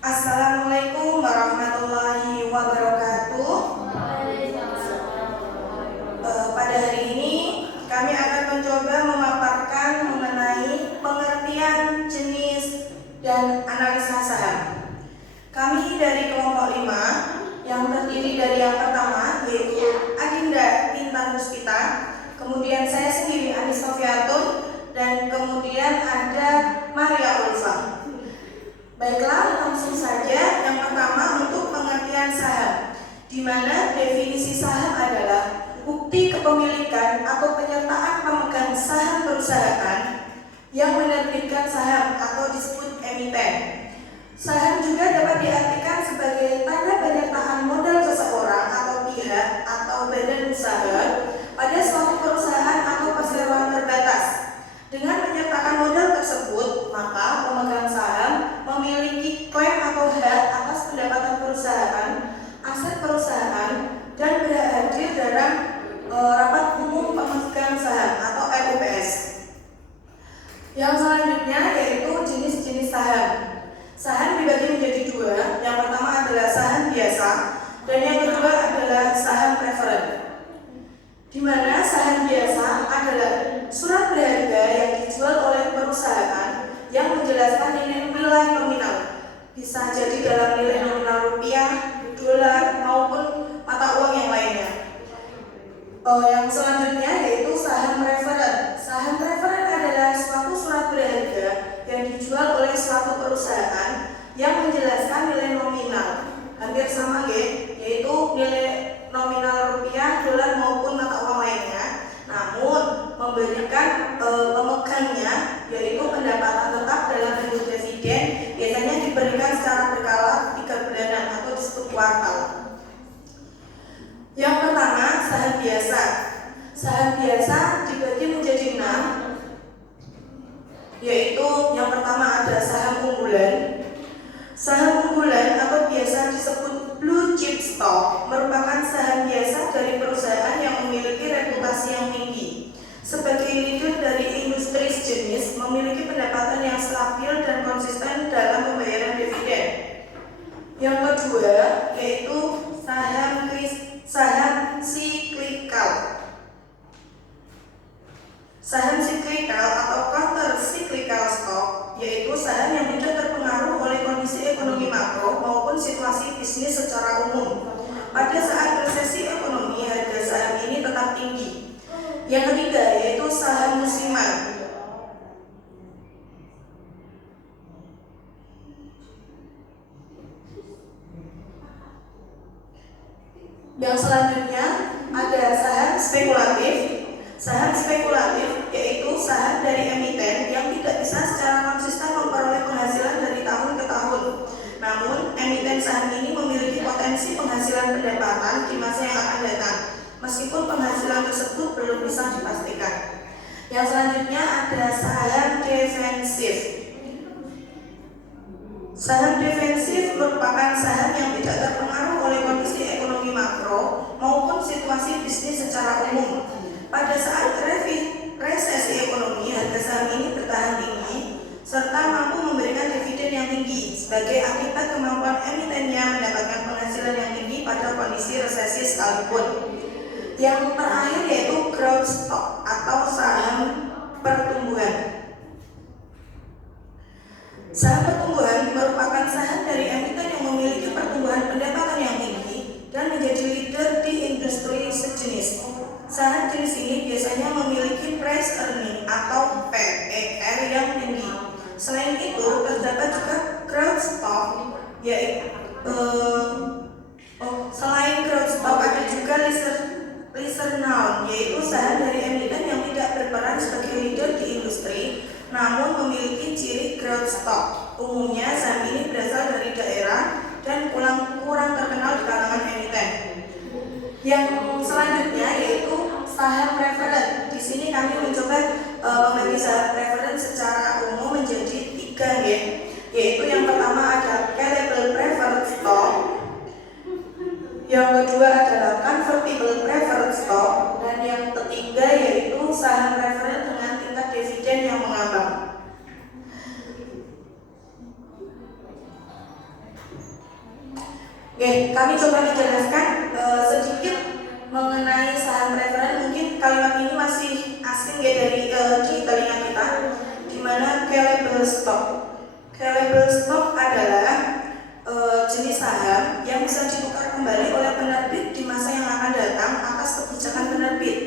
Assalamualaikum warahmatullahi wabarakatuh. Pada hari ini kami akan mencoba memaparkan mengenai pengertian jenis dan analisa saham. Kami dari kelompok 5 yang terdiri dari yang pertama yaitu Adinda Intan Puspita, kemudian saya sendiri Anis Noviatun, dan kemudian ada Maria Ulfa. Baiklah, langsung saja. Yang pertama untuk pengertian saham, di mana definisi saham adalah bukti kepemilikan atau penyertaan pemegang saham perusahaan yang menerbitkan saham atau disebut emiten. Saham juga dapat diartikan sebagai tanda penyertaan modal seseorang atau pihak atau badan usaha pada suatu perusahaan atau perseroan terbatas. Dengan menyertakan modal tersebut, maka pemegang saham memiliki klaim atau hak atas pendapatan perusahaan, aset perusahaan, dan berhak hadir dalam rapat umum pemegang saham atau RUPS. Yang selanjutnya yaitu jenis-jenis saham. Saham dibagi menjadi dua. Yang pertama adalah saham biasa, dan yang kedua adalah saham preferen. Di mana saham biasa adalah surat berharga yang dijual oleh perusahaan yang menjelaskan nilai nominal, bisa jadi dalam nilai nominal rupiah, dolar, maupun mata uang yang lainnya. Yang selanjutnya yaitu saham preferen. Saham preferen adalah suatu surat berharga yang dijual oleh suatu perusahaan yang menjelaskan nilai nominal, hampir sama yaitu nilai nominal rupiah, dolar maupun mata uang lainnya, namun memberikan pemegangnya yaitu pendapatan tetap dalam bentuk dividen, biasanya diberikan secara berkala 3 bulanan atau disebut kuartal. Yang pertama, saham biasa. Saham biasa dibagi menjadi 6, yaitu yang pertama ada saham unggulan. Saham unggulan atau biasa disebut blue chip stock merupakan saham biasa dari perusahaan yang memiliki reputasi yang tinggi. Sebagai leader dari industri sejenis, memiliki pendapatan yang stabil dan konsisten dalam pembayaran dividen. Yang kedua yaitu saham siklikal. Saham siklikal atau counter cyclical stock yaitu saham yang tidak terpengaruh oleh kondisi ekonomi makro maupun situasi bisnis secara umum. Pada saat resesi ekonomi, harga saham ini tetap tinggi. Yang ketiga yaitu saham musiman. Yang selanjutnya ada saham spekulatif. Saham spekulatif yaitu saham dari emiten yang tidak bisa secara konsisten memperoleh penghasilan dari tahun ke tahun. Namun, emiten saham ini memiliki potensi penghasilan pendapatan di masa yang akan datang, meskipun penghasilan tersebut belum bisa dipastikan. Yang selanjutnya ada saham defensif. Saham defensif merupakan saham yang tidak terpengaruh oleh kondisi ekonomi makro maupun situasi bisnis secara umum. Pada saat resesi ekonomi, harga saham ini bertahan tinggi serta mampu memberikan dividen yang tinggi sebagai akibat kemampuan emitennya mendapatkan penghasilan yang tinggi pada kondisi resesi sekalipun. Yang terakhir yaitu growth stock atau saham pertumbuhan. Saham pertumbuhan merupakan saham dari emiten yang memiliki pertumbuhan pendapatan yang tinggi dan menjadi leader di industri sejenis. Saham jenis ini biasanya memiliki price earning atau PER yang tinggi. Selain itu, terdapat juga growth stock, yaitu selain growth stock ada juga lesser known, yaitu saham dari emiten yang tidak berperan sebagai leader di industri, namun memiliki ciri growth stock. Umumnya saham ini berasal dari daerah dan kurang terkenal di kalangan emiten. Yang selanjutnya yaitu saham preferen. Di sini kami mencoba membagi saham preferen secara umum menjadi 3 yaitu yang pertama ada callable preferred stock, yang kedua adalah convertible preferred stock, dan yang ketiga yaitu saham preferen dengan tingkat dividen yang mengambang. Kami coba menjelaskan sedikit mengenai saham preferen. Mungkin kalimat ini masih asing dari di telinga kita, di mana callable stock. Callable stock adalah jenis saham yang bisa ditukar kembali oleh penerbit di masa yang akan datang atas kebijakan penerbit,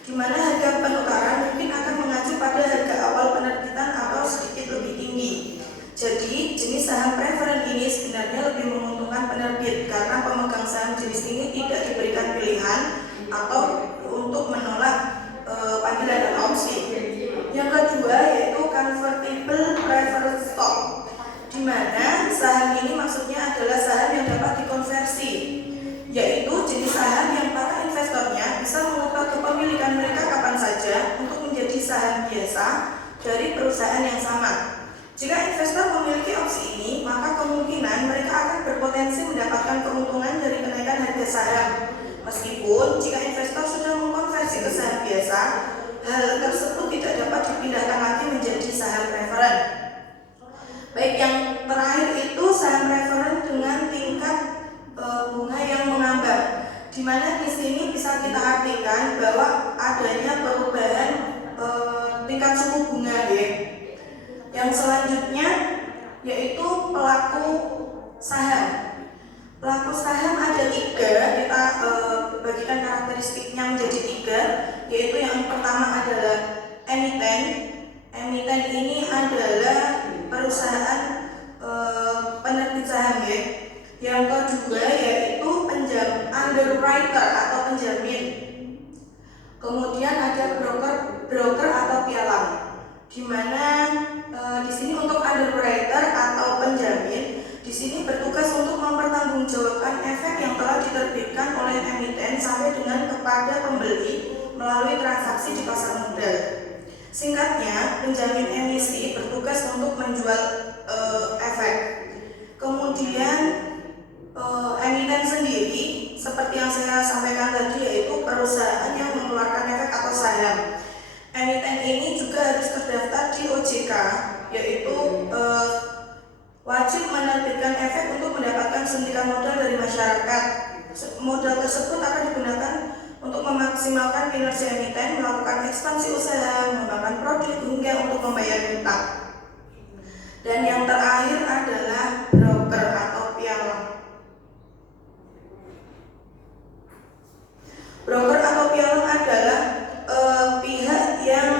di mana harga penukaran mungkin akan mengacu pada harga awal penerbitan atau sedikit lebih tinggi. Jadi jenis saham preferen ini sebenarnya lebih menguntungkan penerbit karena pemegang saham jenis ini tidak diberikan pilihan atau untuk menolak panggilan dan opsi. Yang kedua yaitu convertible preferred stock, di mana saham ini maksudnya adalah saham yang dapat dikonversi, yaitu jenis saham yang para investornya bisa mengubah kepemilikan mereka kapan saja untuk menjadi saham biasa dari perusahaan yang sama. Jika investor memiliki opsi ini, maka kemungkinan mereka akan berpotensi mendapatkan keuntungan dari kenaikan harga saham. Meskipun jika investor sudah mengkonversi ke saham biasa, hal tersebut tidak dapat dipindahkan lagi menjadi saham preferen. Baik, yang terakhir itu saham preferen dengan tingkat bunga yang mengambang, di mana di sini bisa kita artikan bahwa adanya perubahan tingkat suku bunga ya. Yang selanjutnya yaitu pelaku saham. Pelaku saham ada 3, kita bagikan karakteristiknya menjadi 3, yaitu yang pertama adalah emiten. Emiten ini adalah perusahaan penerbit saham ya. Yang kedua yaitu underwriter atau penjamin. Kemudian ada broker atau pialang, di mana di sini untuk underwriter atau penjamin di sini bertugas untuk mempertanggungjawabkan efek yang telah diterbitkan oleh emiten sampai dengan kepada pembeli melalui transaksi di pasar modal. Singkatnya, penjamin emisi bertugas untuk menjual efek. Kemudian emiten sendiri seperti yang saya sampaikan tadi yaitu perusahaan yang mengeluarkan efek atau saham. Emiten ini juga harus terdaftar di OJK, yaitu wajib menerbitkan efek untuk mendapatkan suntikan modal dari masyarakat. Modal tersebut akan digunakan untuk memaksimalkan kinerja emiten, melakukan ekspansi usaha, mengembangkan produk hingga untuk membayar utang. Dan yang terakhir adalah broker atau pialang. Broker atau pialang adalah pihak yang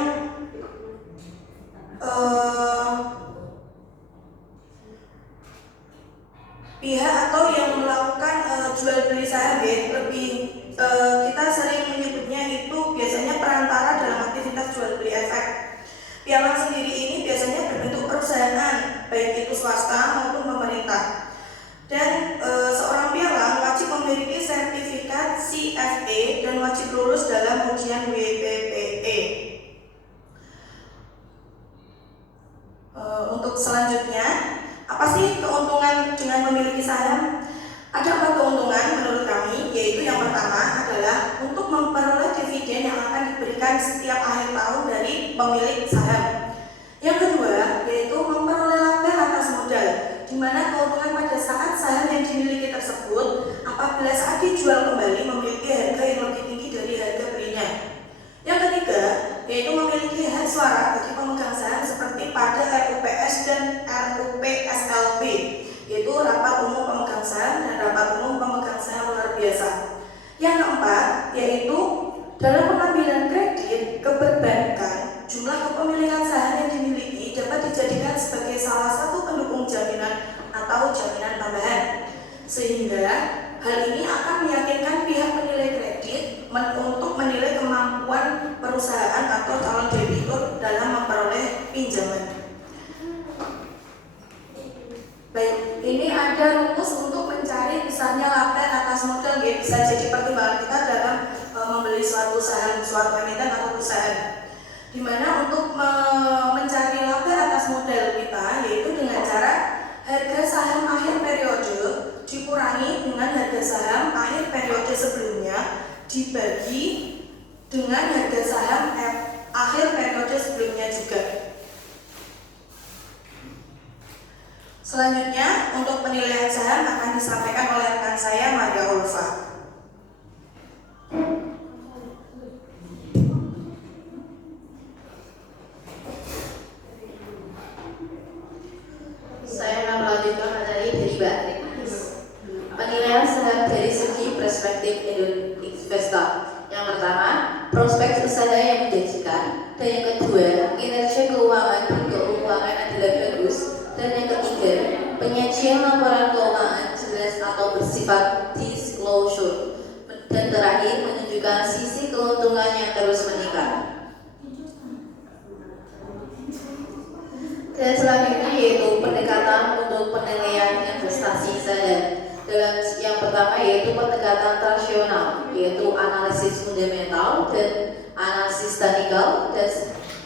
melakukan jual beli saham ya. Kita sering menyebutnya itu biasanya perantara dalam aktivitas jual beli efek. Pialang sendiri ini biasanya berbentuk perusahaan, baik itu swasta maupun pemerintah. Dan seorang pialang wajib memiliki sertifikat CFA dan wajib lulus dalam ujian WPPE. Untuk selanjutnya, apa sih keuntungan dengan memiliki saham? Ada 4 keuntungan menurut kami, yaitu yang pertama adalah untuk memperoleh dividen yang akan diberikan setiap akhir tahun dari pemilik saham. Yang kedua, yaitu memperoleh laba atas modal, di mana keuntungan pada saat saham yang dimiliki tersebut apabila saat dijual kembali memiliki harga yang lebih tinggi dari harga belinya. Yang ketiga, yaitu memiliki hak suara bagi pemegang saham seperti pada RUPS dan RUPSLB, yaitu rapat umum pemegang saham dan rapat umum pemegang saham luar biasa. Yang keempat, yaitu dalam pengambilan kredit ke perbankan, jumlah kepemilikan saham yang dimiliki dapat dijadikan sebagai salah satu pendukung jaminan atau jaminan tambahan, sehingga hal ini akan meyakinkan pihak penilai kredit untuk menilai kemampuan perusahaan atau calon debitur dalam memperoleh pinjaman. Baik, ini ada rumus untuk mencari misalnya laba atas modal ya, bisa jadi pertimbangan kita dalam membeli suatu saham, suatu emiten atau perusahaan. Di mana untuk mencari laba atas modal kita yaitu dengan cara harga saham akhir periode dikurangi dengan harga saham akhir periode sebelumnya dibagi dengan harga saham akhir periode sebelumnya juga. Selanjutnya, untuk penilaian saham akan disampaikan oleh rekan saya, Maria Ulfa. Saya akan melanjutkan materi dari Mbak Anies. Penilaian saham dari segi perspektif investor. Yang pertama, prospek usaha yang menjanjikan. Dan yang kedua, kinerja keuangan dan keuangan adalah bagus. Dan yang ketiga, penyajian laporan keuangan jelas atau bersifat disclosure. Dan terakhir, menunjukkan sisi keuntungan yang terus meningkat. Dan selanjutnya yaitu pendekatan untuk penilaian investasi saham. Dalam yang pertama yaitu pendekatan tradisional, yaitu analisis fundamental dan analisis teknikal, dan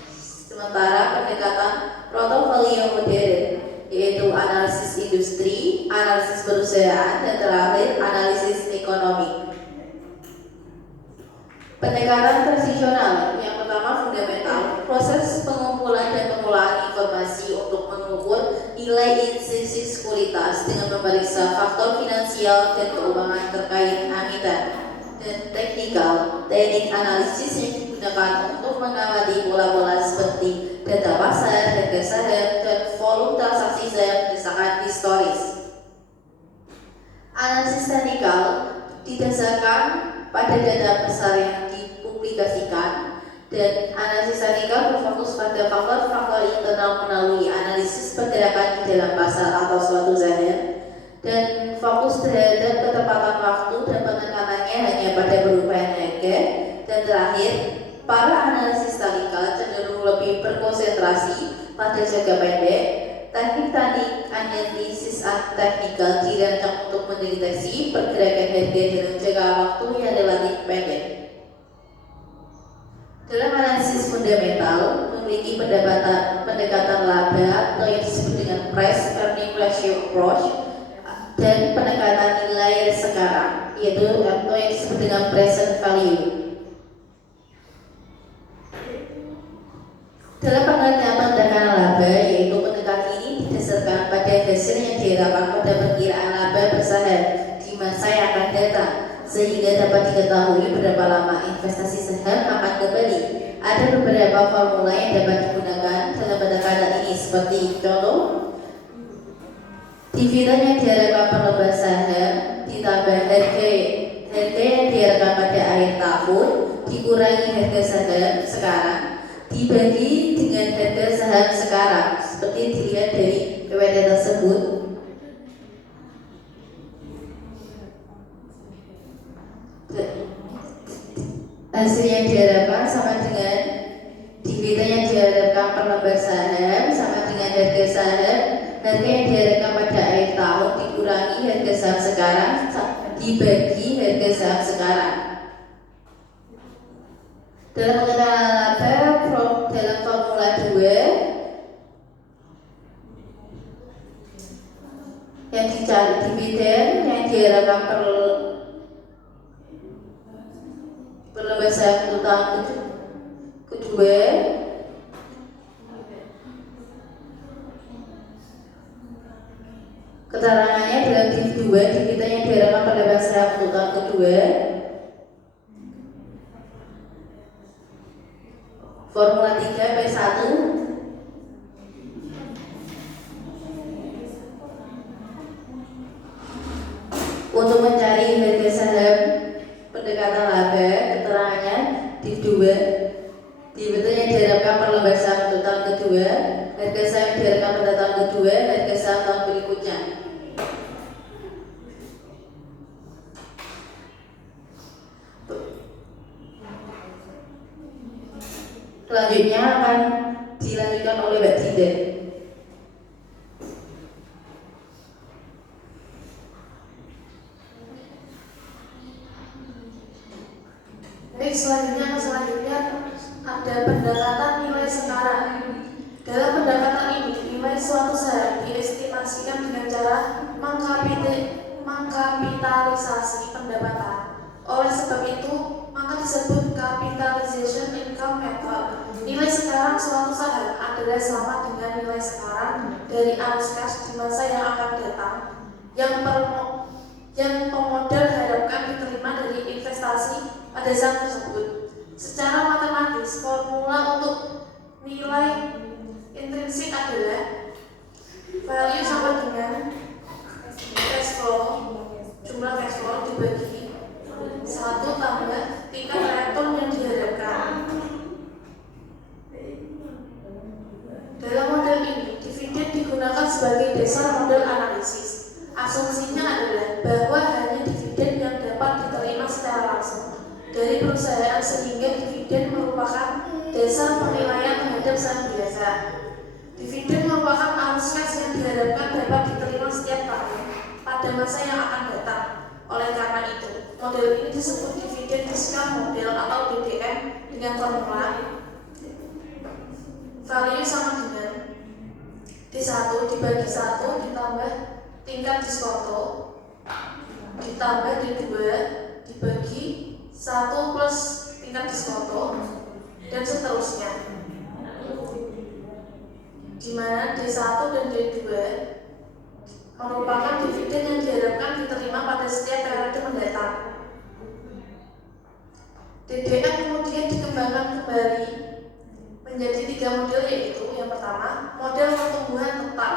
sementara pendekatan portofolio modern, yaitu analisis industri, analisis perusahaan, dan terakhir analisis ekonomi. Pendekatan tradisional yang pertama fundamental, proses pengumpulan dan pengolahan informasi untuk mengukur nilai intrinsik sekuritas dengan memeriksa faktor finansial dan keuangan terkait emiten. Dan teknikal, teknik analisis yang digunakan untuk mengamati pola-pola seperti data pasar, harga saham, dan volume transaksi saham berdasarkan historis. Analisis teknikal didasarkan pada data besar yang dipublikasikan, dan analisis teknikal berfokus pada faktor-faktor internal melalui analisis pergerakan di dalam pasar atau suatu saham, dan fokus terhadap ketepatan waktu dan penekanannya hanya pada perubahan harga. Dan terakhir, para analisis teknikal cenderung lebih berkonsentrasi pada jangka pendek. Teknik-teknik analisis teknikal dirancang untuk mendeteksi pergerakan harga dalam jangka waktu yang relatif pendek. Dalam analisis fundamental memiliki pendekatan laba atau yang disebut dengan price earning ratio approach, dan pendekatan nilai sekarang, yaitu atau yang disebut dengan present value. Dalam pengertian pendekatan laba, yaitu pendekatan ini didasarkan pada hasil yang diharapkan pada perkiraan laba bersaham di masa yang akan datang, sehingga dapat diketahui berapa lama investasi saham akan kembali. Ada beberapa formula yang dapat digunakan dalam pendekatan ini, seperti contoh, dividen yang diharapkan per lembar saham ditambah harga yang diharapkan pada akhir tahun dikurangi harga saham sekarang dibagi dengan harga saham sekarang, seperti dilihat dari PPT tersebut. Hasil yang diharapkan sama dengan dividen yang diharapkan per lembar saham sama dengan harga saham, harga yang diharapkan pada akhir tahun dikurangi harga saham sekarang dibagi harga saham sekarang. Dalam pengenalan laba dalam formula 2 yang dicari dividen yang diharapkan per lembar saham untuk tahun kedua keterangannya dalam div 2 dividen yang diharapkan per lembar saham untuk tahun kedua. Formula 3 P1 untuk mencari harga saham pendekatan laba, keterangannya div 2 dividen yang diharapkan per lembar saham untuk tahun kedua, harga saham yang diharapkan pada tahun kedua, harga saham tahun berikutnya. Selanjutnya akan dilanjutkan oleh Mbak Dinda. Baik, selanjutnya ada pendekatan nilai sekarang. Dalam pendekatan ini, nilai suatu saham diestimasikan dengan cara mengkapitalisasi pendapatan. Oleh sebab itu, maka disebut capitalization income method, Nilai sekarang suatu saham adalah sama dengan nilai sekarang dari arus kas di masa yang akan datang yang pemodal harapkan diterima dari investasi pada saham tersebut. Secara matematis, formula untuk nilai intrinsik adalah value sama dengan cash flow, jumlah cash flow dibagi 1 tambah tingkat return yang diharapkan. Dalam model ini, dividen digunakan sebagai dasar model analisis. Asumsinya adalah bahwa hanya dividen yang dapat diterima secara langsung dari perusahaan sehingga dividen merupakan dasar penilaian terhadap saham biasa. Dividen merupakan arus kas yang diharapkan dapat diterima setiap tahun pada masa yang akan datang. Oleh karena itu, model ini disebut dividen diskon model atau DDM dengan formula value sama dengan D1 dibagi 1 ditambah tingkat diskonto ditambah D2 dibagi 1 plus tingkat diskonto dan seterusnya, di mana D1 dan D2 merupakan dividen yang diharapkan diterima pada setiap periode mendatang. DDM kemudian dikembangkan kembali menjadi 3 model, yaitu yang pertama, model pertumbuhan tetap,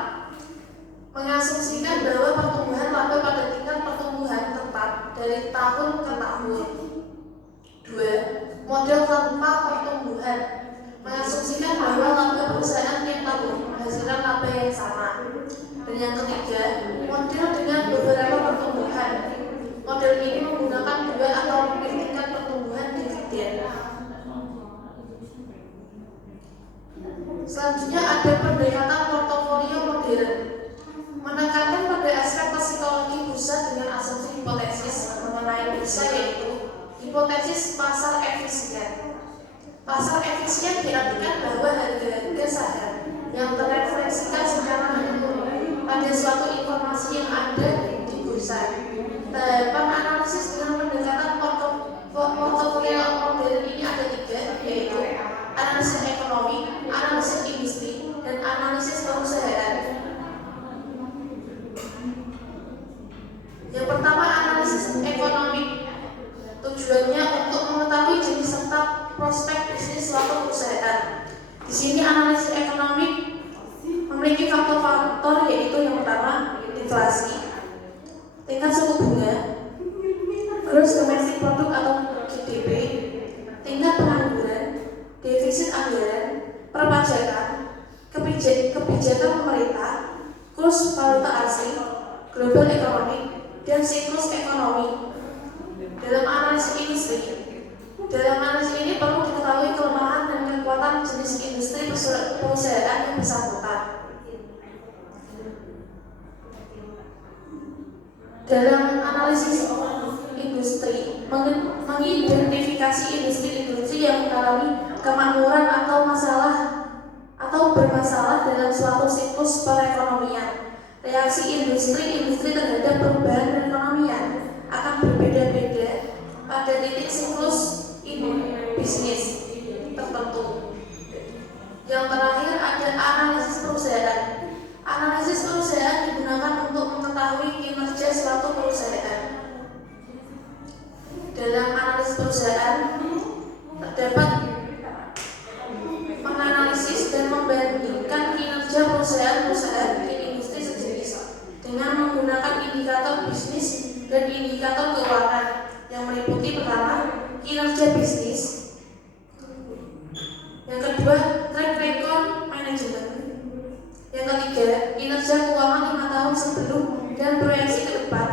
mengasumsikan bahwa pertumbuhan laba pada tingkat pertumbuhan tetap dari tahun ke tahun. 2. Model tanpa pertumbuhan, mengasumsikan bahwa laba perusahaan tiap tahun menghasilkan laba yang sama. Dan yang ketiga, model dengan beberapa pertumbuhan. Model ini menggunakan 2 atau lebih tingkat pertumbuhan dividen. Selanjutnya ada pendekatan portofolio modern, menekankan pada aspek psikologi bursa dengan asumsi hipotesis mengenai bursa, yaitu hipotesis pasar efisien. Pasar efisien diartikan bahwa harga-harga saham yang terrefleksikan secara menyeluruh pada suatu informasi yang ada di bursa. Tahapan analisis dengan pendekatan portofolio modern ini ada 3, yaitu analisis ekonomi, analisis industri, dan analisis perusahaan. Yang pertama, analisis ekonomi. Tujuannya untuk mengetahui jenis serta prospek bisnis suatu perusahaan. Di sini analisis ekonomi memiliki faktor-faktor, yaitu yang pertama, inflasi, tingkat suku bunga, gross domestic product atau GDP, tingkat pengangguran, defisit anggaran, perpajakan, kebijakan pemerintah, kurs valuta asing, global economy, dan siklus ekonomi. Dalam analisis ini perlu diketahui kelemahan dan kekuatan jenis industri perusahaan yang bersangkutan. Dalam analisis industri, mengidentifikasi industri-industri yang mengalami kemakmuran atau bermasalah dalam suatu siklus perekonomian. Reaksi industri terhadap perubahan perekonomian akan berbeda-beda pada titik siklus bisnis tertentu. Yang terakhir ada analisis perusahaan. Analisis perusahaan digunakan untuk mengetahui kinerja suatu perusahaan. Dalam analisis perusahaan terdapat menganalisis dan membandingkan kinerja perusahaan-perusahaan di industri sejenis dengan menggunakan indikator bisnis dan indikator keuangan yang meliputi pertama, kinerja bisnis, yang kedua, track record manajemen, yang ketiga, kinerja keuangan 5 tahun sebelum dan proyeksi ke depan,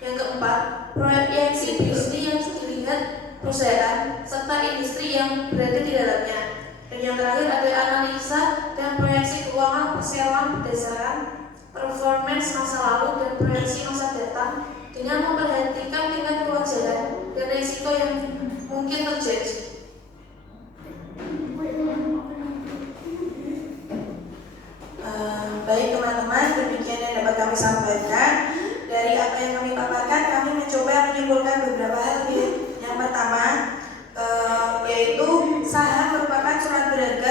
yang keempat, proyeksi bisnis yang dilihat perusahaan serta industri yang berada di dalamnya, dan yang terakhir ada analisa dan proyeksi keuangan perseroan berdasarkan performance masa lalu dan proyeksi masa datang dengan memperhatikan tingkat kewajaran dan risiko yang mungkin terjadi. Baik teman-teman, demikian yang dapat kami sampaikan. Dari apa yang kami paparkan, kami mencoba menyimpulkan beberapa hal. Yang pertama, yaitu saham merupakan surat berharga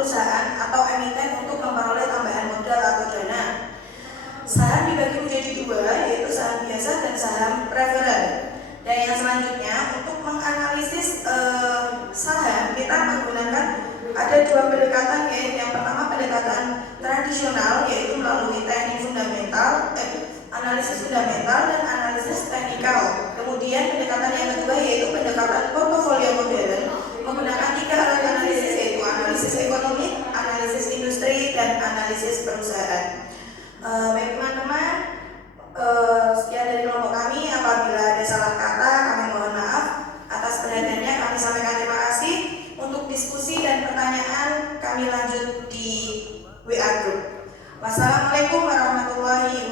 perusahaan atau emiten untuk memperoleh tambahan modal atau dana. Saham dibagi menjadi dua, yaitu saham biasa dan saham preferen. Dan yang selanjutnya, untuk menganalisis saham, kita menggunakan ada dua pendekatan, yaitu yang pertama pendekatan tradisional, yaitu melalui teknik fundamental, analisis fundamental dan analisis teknikal. Kemudian pendekatan yang kedua yaitu pendekatan portofolio modern menggunakan tiga alat analisis, yaitu analisis ekonomi, analisis industri, dan analisis perusahaan. Baik teman-teman, sekian dari kelompok kami. Apabila ada salah kata, kami mohon maaf. Atas perhatiannya kami sampaikan terima kasih. Untuk diskusi dan pertanyaan kami lanjut di WA Group. Wassalamualaikum warahmatullahi wabarakatuh.